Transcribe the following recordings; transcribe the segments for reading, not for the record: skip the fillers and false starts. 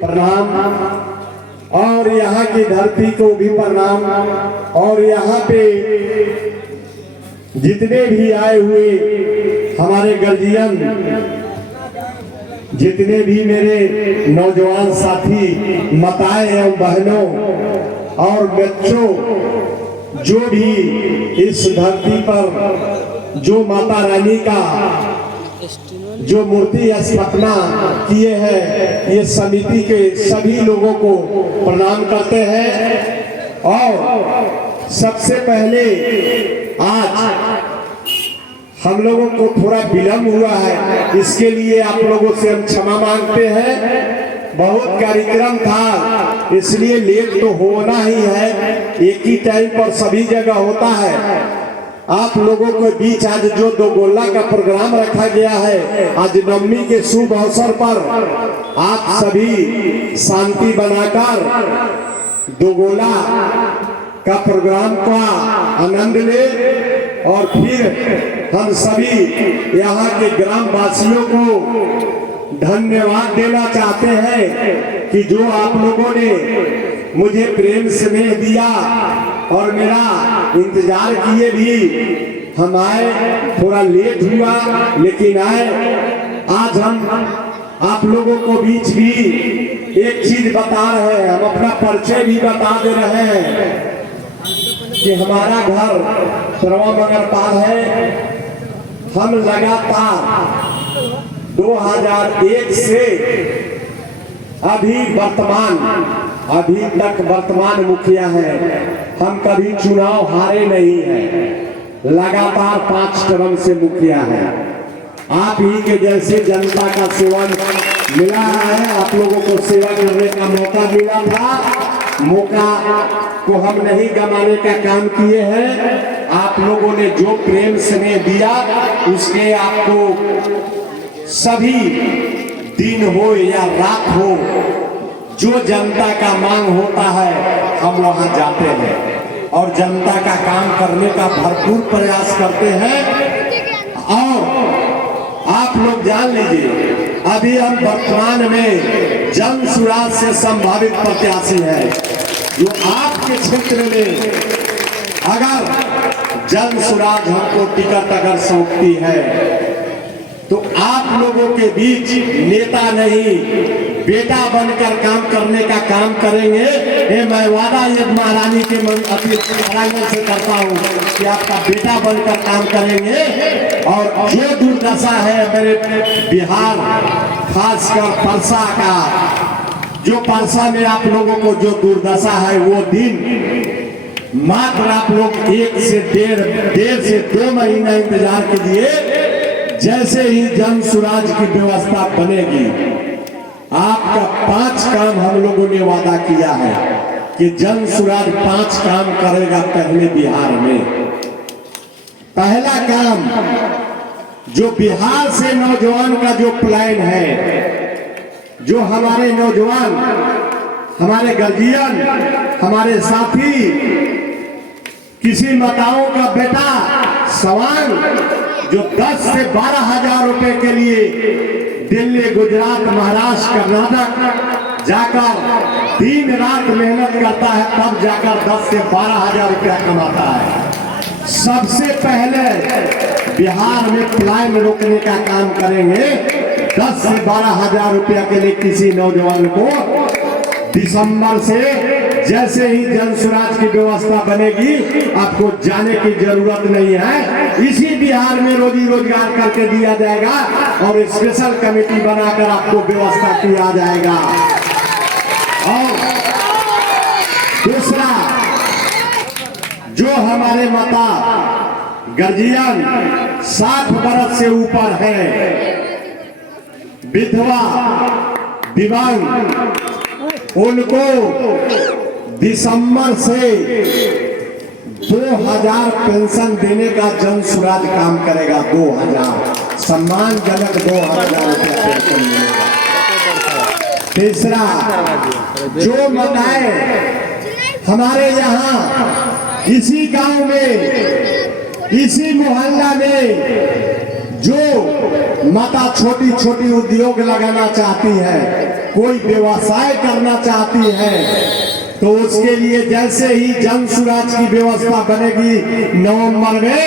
प्रणाम और यहाँ की धरती को भी प्रणाम और यहाँ पे जितने भी आए हुए हमारे गर्जियन, जितने भी मेरे नौजवान साथी, माताएं एवं बहनों और बच्चों, जो भी इस धरती पर जो माता रानी का जो मूर्ति स्थापना किए हैं, ये समिति के सभी लोगों को प्रणाम करते हैं। और सबसे पहले आज हम लोगों को थोड़ा विलम्ब हुआ है, इसके लिए आप लोगों से हम क्षमा मांगते हैं। बहुत कार्यक्रम था, इसलिए लेट तो होना ही है, एक ही टाइम पर सभी जगह होता है। आप लोगों के बीच आज जो दो गोला का प्रोग्राम रखा गया है, आज नवमी के शुभ अवसर पर आप सभी शांति बनाकर दो गोला का प्रोग्राम का आनंद ले और फिर हम सभी यहाँ के ग्राम वासियों को धन्यवाद देना चाहते हैं कि जो आप लोगों ने मुझे प्रेम स्नेह दिया और मेरा इंतजार किए भी। हम आए, थोड़ा लेट हुआ लेकिन आए। आज हम आप लोगों को बीच भी एक चीज बता रहे हैं, हम अपना परिचय भी बता दे रहे हैं कि हमारा घर सरवा मगरपाल है। हम लगातार 2001 से अभी तक वर्तमान मुखिया है। हम कभी चुनाव हारे नहीं हैं, लगातार 5 टर्म से मुखिया है। आप ही के जैसे जनता का सेवा मिला है, आप लोगों को सेवा करने का मौका मिला था। मौका को हम नहीं गंवाने का काम किए हैं। आप लोगों ने जो प्रेम स्नेह दिया, उसके आपको सभी दिन हो या रात हो, जो जनता का मांग होता है हम वहां जाते हैं और जनता का काम करने का भरपूर प्रयास करते हैं। और आप लोग जान लीजिए, अभी हम वर्तमान में जन सुराज से संभावित प्रत्याशी है। जो आपके क्षेत्र में अगर जन सुराज हमको टिकट अगर सौंपती है तो आप लोगों के बीच नेता नहीं, बेटा बनकर काम करने का काम करेंगे। ये मैं वादा ये महारानी के प्रांगण से करता हूँ कि आपका बेटा बनकर काम करेंगे। और जो दुर्दशा है मेरे बिहार, खासकर परसा का, जो परसा में आप लोगों को जो दुर्दशा है, वो दिन मात्र आप लोग 1 से डेढ़ से 2 महीना इंतजार कीजिए। जैसे ही जन सुराज की व्यवस्था बनेगी, आपका 5 काम हम लोगों ने वादा किया है कि जन सुराज 5 काम करेगा पहले बिहार में। पहला काम, जो बिहार से नौजवान का जो प्लान है, जो हमारे नौजवान, हमारे गर्जियन, हमारे साथी, किसी माताओं का बेटा सवांग जो 10 से 12 हजार रुपए के लिए दिल्ली, गुजरात, महाराष्ट्र, कर्नाटक जाकर दिन रात मेहनत करता है, तब जाकर 10 से 12 हजार रुपया कमाता है। सबसे पहले बिहार में प्लान रोकने का काम करेंगे। 10 से 12 हजार रुपया के लिए किसी नौजवान को दिसंबर से जैसे ही जन सुराज की व्यवस्था बनेगी, आपको जाने की जरूरत नहीं है। इसी बिहार में रोजी रोजगार करके दिया जाएगा और स्पेशल कमेटी बनाकर आपको व्यवस्था किया जाएगा। और दूसरा, जो हमारे माता गर्जियन 60 वर्ष से ऊपर है, विधवा, दिव्यांग, उनको दिसंबर से 2000 पेंशन देने का जन सुराज काम करेगा। 2000 सम्मानजनक 2000 रुपया पेंशन मिलेगा। तीसरा, जो माताएं हमारे यहाँ इसी गांव में, इसी मोहल्ला में जो माता छोटी छोटी उद्योग लगाना चाहती है, कोई व्यवसाय करना चाहती है तो उसके लिए जैसे ही जन सुराज की व्यवस्था बनेगी नवंबर में,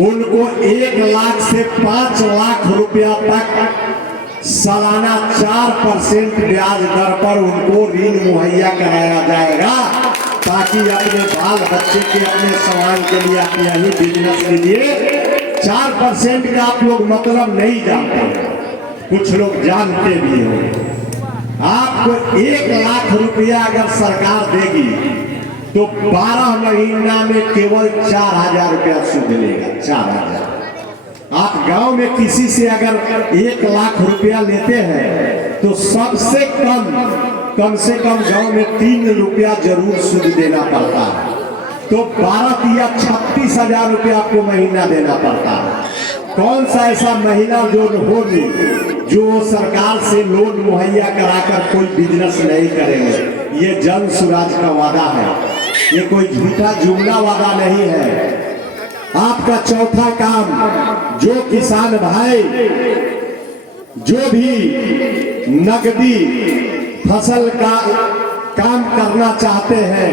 उनको 1 लाख से 5 लाख रुपया तक सालाना 4% ब्याज दर पर उनको ऋण मुहैया कराया जाएगा, ताकि अपने बाल बच्चे के अपने सामान के लिए आप यही बिजनेस कीजिए। 4% का आप लोग मतलब नहीं जानते, कुछ लोग जानते भी हो। आपको 1 लाख रुपया अगर सरकार देगी तो 12 महीना में केवल 4000 रुपया सूद लेगा। 4000। आप गांव में किसी से अगर 1 लाख रुपया लेते हैं तो सबसे कम से कम गांव में 3 रुपया जरूर सूद देना पड़ता है। तो 12 या 36,000 रुपया आपको महीना देना पड़ता है। कौन सा ऐसा महिला जो होगी जो सरकार से लोन मुहैया कराकर कोई बिजनेस नहीं करेंगे? ये जन सुराज का वादा है, ये कोई झूठा जुमला वादा नहीं है। आपका चौथा काम, जो किसान भाई जो भी नकदी फसल का काम करना चाहते हैं,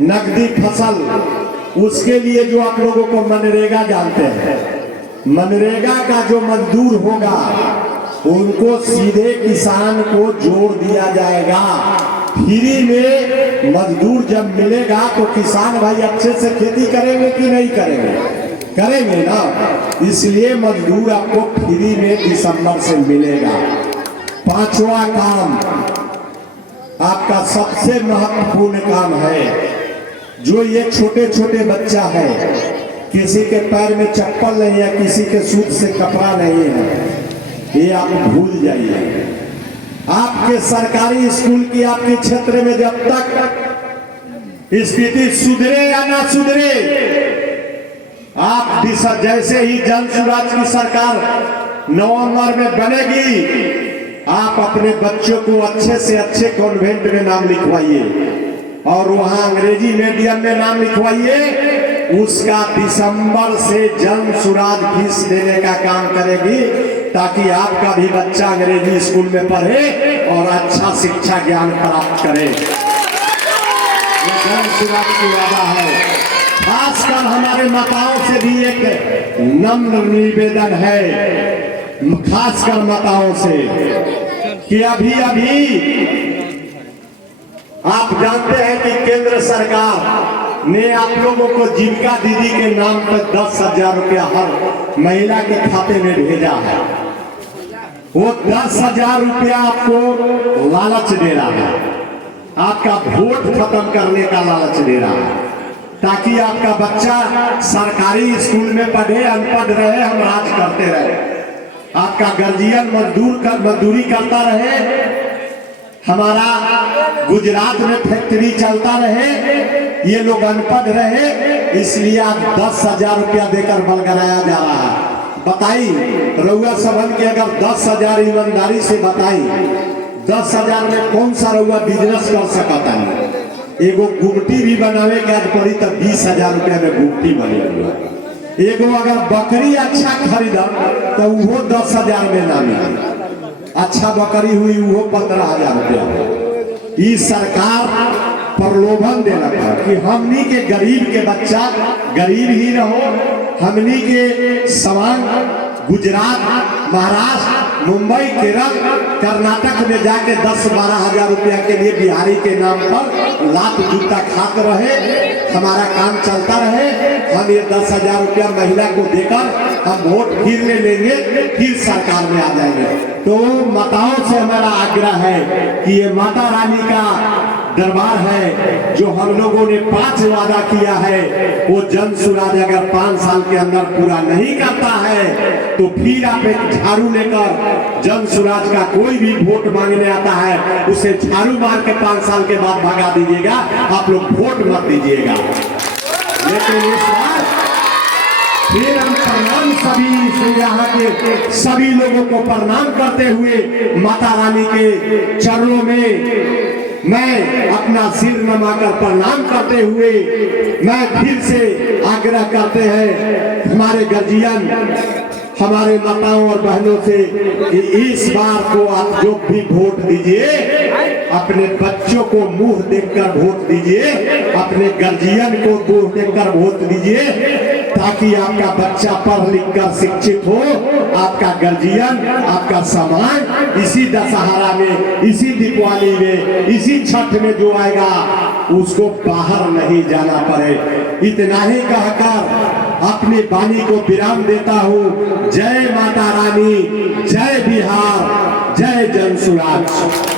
नकदी फसल, उसके लिए जो आप लोगों को मनरेगा जानते हैं, मनरेगा का जो मजदूर होगा उनको सीधे किसान को जोड़ दिया जाएगा। फ्री में मजदूर जब मिलेगा तो किसान भाई अच्छे से खेती करेंगे कि नहीं करेंगे? करेंगे ना। इसलिए मजदूर आपको फ्री में दिसंबर से मिलेगा। 5वां काम, आपका सबसे महत्वपूर्ण काम है, जो ये छोटे छोटे बच्चा है, किसी के पैर में चप्पल नहीं है, किसी के सूट से कपड़ा नहीं है, ये आप भूल जाइए। आपके सरकारी स्कूल की आपके क्षेत्र में जब तक स्थिति सुधरे या ना सुधरे, आप जैसे ही जन सुराज की सरकार नवंबर में बनेगी, आप अपने बच्चों को अच्छे से अच्छे कॉन्वेंट में नाम लिखवाइए और वहां अंग्रेजी मीडियम में नाम लिखवाइए। उसका दिसंबर से जन सुराज फीस देने का काम करेगी, ताकि आपका भी बच्चा अंग्रेजी स्कूल में पढ़े और अच्छा शिक्षा ज्ञान प्राप्त करे। ये जन सुराज की वादा है। खासकर हमारे माताओं से भी एक नम्र निवेदन है, खासकर माताओं से, कि अभी आप जानते हैं कि केंद्र सरकार ने आप लोगों को जीविका दीदी के नाम पर 10,000 रुपया हर महिला के खाते में भेजा है। वो 10,000 रुपया आपको लालच दे रहा है, आपका वोट खत्म करने का लालच दे रहा है, ताकि आपका बच्चा सरकारी स्कूल में पढ़े, अनपढ़ रहे, हम राज करते रहे, आपका गार्जियन मजदूरी करता रहे, हमारा गुजरात में फैक्ट्री चलता रहे, ये लोग अनपढ़ रहे। इसलिए आज 10,000 रुपया देकर बलगराया जा रहा है। बताई रउआ सबन के अगर 10,000 ईमानदारी से बताई, 10,000 में कौन सा रउआ बिजनेस कर सकता है? एगो गुमटी भी बनावे के आज पड़ी तो 20,000 रुपया में गुमटी बने। एगो अगर बकरी अच्छा खरीदा तो वो 10,000 में ना मिले, अच्छा बकरी हुई वो 15,000 रुपया। ये सरकार प्रलोभन देना है कि हमनी के गरीब के बच्चा गरीब ही रहो, हमनी के समान गुजरात, महाराष्ट्र, मुंबई, केरल, कर्नाटक में जाके 10-12 हजार रुपया के लिए बिहारी के नाम पर लात जूता खाते रहे, हमारा काम चलता रहे। हम ये 10,000 रुपया महिला को देकर हम वोट फिर ले लेंगे, फिर सरकार में आ जाएंगे। तो माताओं से हमारा आग्रह है कि ये माता रानी का दरबार है, जो हम लोगों ने 5 वादा किया है, वो जन सुराज अगर 5 साल के अंदर पूरा नहीं करता है तो फिर आप एक झाड़ू लेकर जन सुराज का कोई भी वोट मांगने आता है, उसे झाड़ू मार के 5 साल के बाद भगा दीजिएगा। आप लोग वोट मत दीजिएगा। लेकिन इस बार फिर हम प्रणाम सभी यहाँ के सभी लोगों को प्रणाम करते हुए माता रानी के चरणों में मैं अपना सिर नमाकर प्रणाम करते हुए मैं फिर से आग्रह करते हैं, हमारे गार्जियन हमारे माताओं और बहनों से कि इस बार को आप जो भी वोट दीजिए अपने बच्चों को मुंह देखकर वोट दीजिए, अपने गार्जियन को मुंह देखकर वोट दीजिए, ताकि आपका बच्चा पढ़ लिख कर शिक्षित हो, आपका गार्जियन, आपका समाज इसी दशहरा में, इसी दीपावली में, इसी छठ में जो आएगा उसको बाहर नहीं जाना पड़े। इतना ही कहकर अपनी वाणी को विराम देता हूँ। जय माता रानी, जय बिहार, जय जन सुराज।